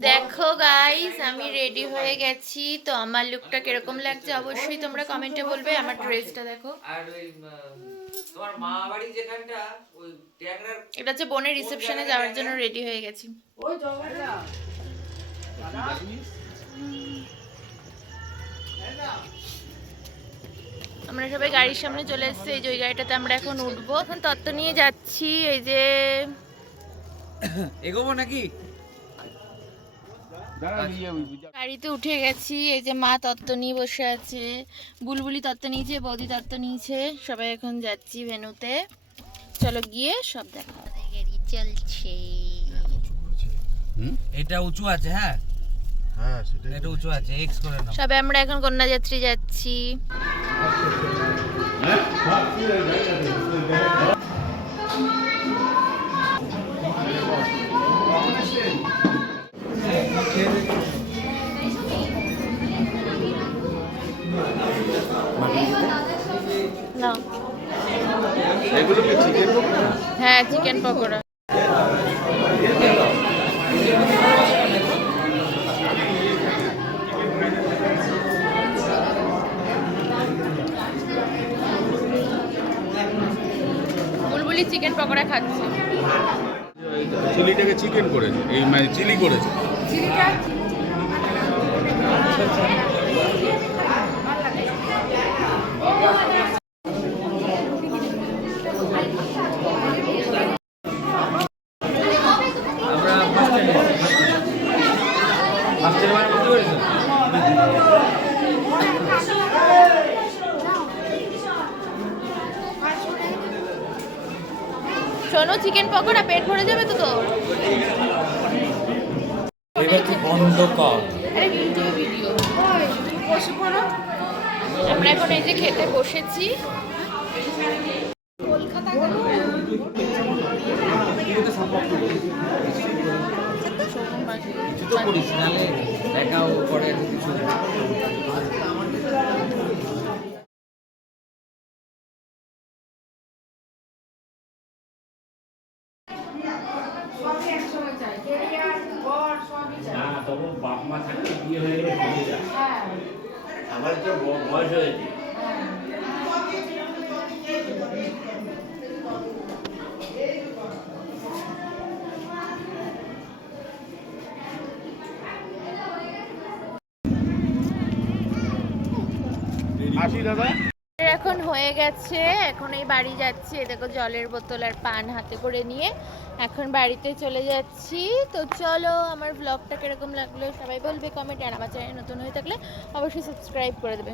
দেখো গাইস, আমি রেডি হয়ে গেছি। তো আমার লুকটা কিরকম লাগছে অবশ্যই তোমরা কমেন্টে বলবে। আমার ড্রেসটা দেখো। আর ওই তোমার মা বাড়ি যেখানটা ওই ট্যাংরার এটা হচ্ছে বোনের রিসেপশনে যাওয়ার জন্য রেডি হয়ে গেছি। ওই জগটা আমরা সবাই গাড়ির সামনে চলে এসেছি। এই যে ওই গাড়িটাতে আমরা এখন উঠবো। এখন তত্ত্ব নিয়ে যাচ্ছি। এই যে এগোবো নাকি? গাড়িতে উঠে গেছি। এই যে মা তত্ত্ব নিয়ে বসে আছে, বুলবুলি তত্ত্ব নিয়েছে, বৌদি তত্ত্ব নিয়েছে। সবাই এখন যাচ্ছি ভেনুতে। চলো গিয়ে সব দেখা। গাড়ি চলছে। এটা উঁচু আছে। হ্যাঁ হ্যাঁ সেটাই এটা উঁচু আছে, এক্স করে নাও। সবাই আমরা এখন কন্যাযাত্রী যাচ্ছি। নাও। এগুলো কি চিকেন পকোড়া? হ্যাঁ, চিকেন পকোড়া। বুলবুলি চিকেন পকোড়া খাচ্ছে। চিলিটাকে চিকেন করেছে, এই মানে চিলি করেছে। আমরা ফার্স্টের বার বুঝতে পেরেছো? শোনো, চিকেন পকোড়া পেট ভরে যাবে তো তোর। এবার তুই বন্ধ কর। আরে ভিডিও ভিডিও বসে পড়ো। আমরা এখন এই যে খেতে বসেছি। কিছু তো করিস নাহলে দেখাও পরে এত কিছু। না তখন বাপ মা থাকতে বিয়ে হয়ে গেলে চলে যায়। আমার তো বয়স হয়েছে। আসি দাদা। এখন হয়ে গেছে, এখন এই বাড়ি যাচ্ছি। দেখো জলের বোতল আর পান হাতে করে নিয়ে এখন বাড়িতে চলে যাচ্ছি। তো চলো, আমার ব্লগটা কিরকম লাগলো সবাই বলবে কমেন্টে। আর আমার চ্যানেল নতুন হয়ে থাকলে অবশ্যই সাবস্ক্রাইব করে দেবে।